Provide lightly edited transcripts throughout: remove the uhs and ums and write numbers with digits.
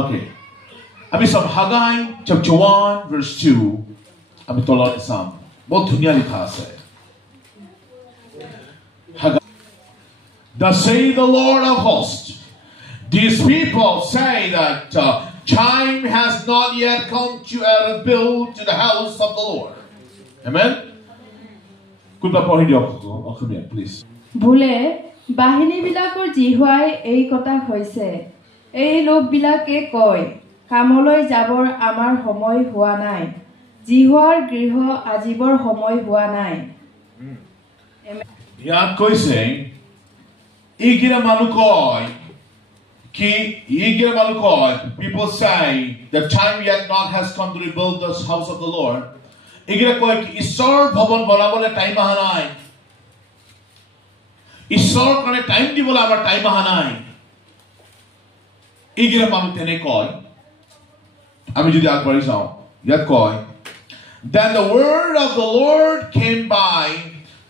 Okay. আমি সব হাগাই chapter 1 verse 2 আমি তলত চাম বহুত ধুনীয়া লিখা আছে Thus say the Lord of hosts, these people say that time has not yet come to build to the house of the Lord. Amen? Please. Bule, bahini bilakor jihuai ei kota hoise. Ei lok bilake koi, kamoloi jabor amar homoy hua nai. Jihuar griho ajibor homoy hua nai. Yat koise, igira manukoi, people say the time yet not has come to rebuild this house of the Lord. Igira koi Ishor bhavan banabole time aha nai. Ishor kane time dibole amar time aha nai. Igira manu tene koi. Ami jodi agbari jao. Yat koi. Then the word of the Lord came by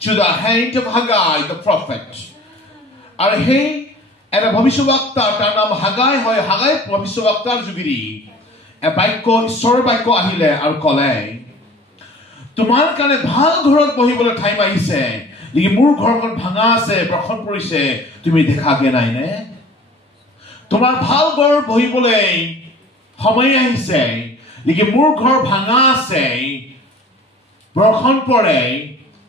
to the hand of Haggai the prophet. Ar hey eta bhavishwakta tar naam Haggai hoy Haggai bhavishwaktar jugiri. E baikko Ishor baikko ahile ar kole. Tumar kane bhal ghorot bohibole time ahise. Leki mur ghorkon bhanga ase brokhon porise tumi dekha ge nai ne. Tumar bhal ghor bohibole সময় আহিছে লিখি মোৰ ঘৰ ভাঙা আছে বৰখন পৰে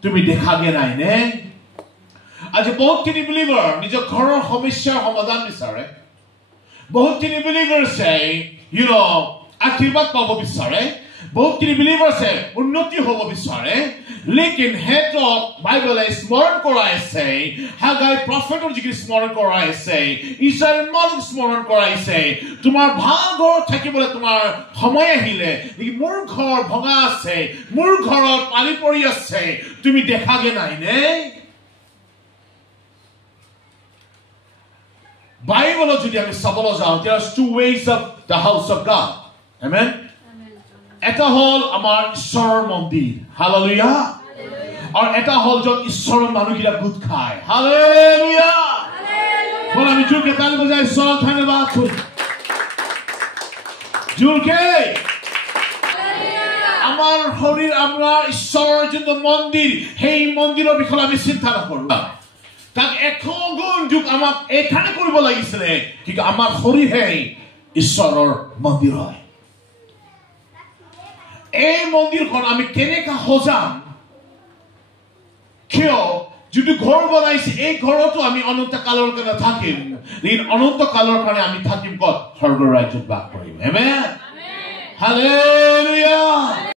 তুমি দেখাগে নাই নে আজি বহুতখিনি বিলিভাৰ নিজৰ ঘৰৰ সমস্যাৰ সমাধান বিচাৰে বহুতখিনি বিলিভাৰ say you know আশীৰ্বাদ পাব বিচাৰে বহুতখিনি বিলিভাৰ say উন্নতি হ'ব বিচাৰে লেকিন হেটো বাইবেলে স্মৰণ কৰাইছে হাগাই প্ৰফেটৰ যিকি স্মৰণ কৰাইছে ইছৰাইল মানুহ স্মৰণ কৰাইছে তোমাৰ ভাল ঘৰ থাকিবলৈ তোমাৰ সময় আহিলে মোৰ ঘৰ ভঙা আছে মোৰ ঘৰত পানী পৰি আছে তুমি দেখাগে নাই নে বাইবেলত যদি আমি চাবলৈ যাওঁ there are two ways of the house of God amen এটা হল আমাৰ ঈশ্বৰৰ মন্দিৰ হালেলুয়া আৰু এটা হল যত ঈশ্বৰৰ মানুহগিলা গোট খায় হালেলুয়া বল আমি জোৰকে তালি বজাই ঈশ্বৰৰ ধন্যবাদ কৰো জোৰকে আমাৰ শৰীৰ আমাৰ ঈশ্বৰৰ যোনটো মন্দিৰ সেই মন্দিৰৰ বিষয়ে আমি চিন্তা নকৰো তাক এখন যুগ আমাক এখানে কৰিব লাগিছিলে কিন্তু আমাৰ শৰীৰহে ঈশ্বৰৰ মন্দিৰ হয় এই মন্দিৰখন আমি কেনেকা সজাম কিয় যদি ঘৰ বনাইছে এই ঘৰতো আমি অনন্ত কালৰ কাৰণে থাকিম এই অনন্ত কালৰ কাৰণে আমি থাকিম কত স্বৰ্গৰ ৰাজ্যত বাস কৰিম আমেন হালেলুয়া